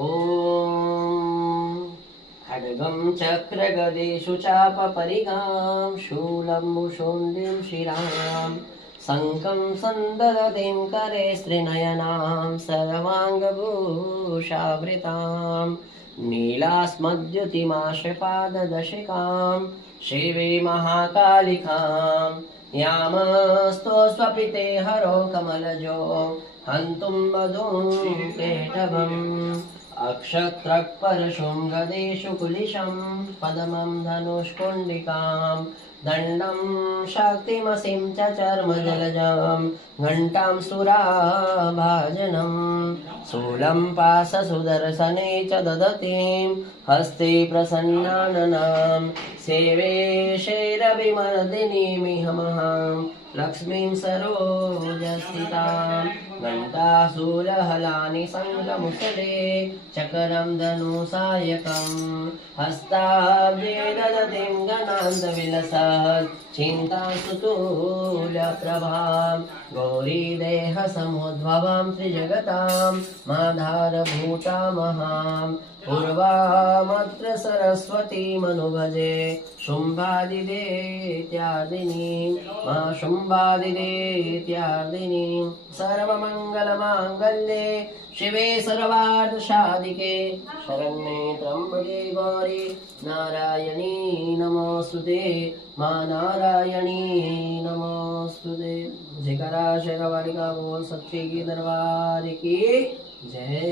ॐ खड्गं चक्रगदेषु चापपरिगां शूलं मुषोन्दिं शिरां शङ्खं सन्ददतिं करे स्त्रिनयनां सर्वाङ्गभूषावृतां नीलास्मद्युतिमाशपाददशिकां शिवे महाकालिकां यामस्तोऽस्वपि ते हरो कमलजो हन्तुं मधुं केटवम् अक्षत्रक्परशुं गदेषु कुलिशं पदमं धनुष्कुण्डिकां दण्डं शक्तिमसिं च चर्मजलजां घण्टां सुराभाजनं शूलं पाशसुदर्शने च ददतीं हस्ते प्रसन्नाननां सेवे शैरविमर्दिनीमिहमहां लक्ष्मीं सरोजस्थितां घण्टाशूलहलानि सङ्गमुसले चकरं धनुसायकं हस्ताब्जे ददतीं गणान्तविलसत् चिन्तां सुतुल्यप्रभां गौरीदेहसमुद्भवां त्रिजगतां माधारभूतामहां पूर्वामत्र सरस्वतीमनुभजे शुम्भादिदेत्यादिनीं मा शुम्भादिदेत्यादिनीं सर्वमङ्गलमाङ्गल्ये शिवे सर्वार्थसाधिके शरण्ये त्र्यम्बके गौरी नारायणी नमोस्तुते मां नारायणी नमोस्तुते। जयकारा शेरावाली का बोल सच्चे की दरबार की जय।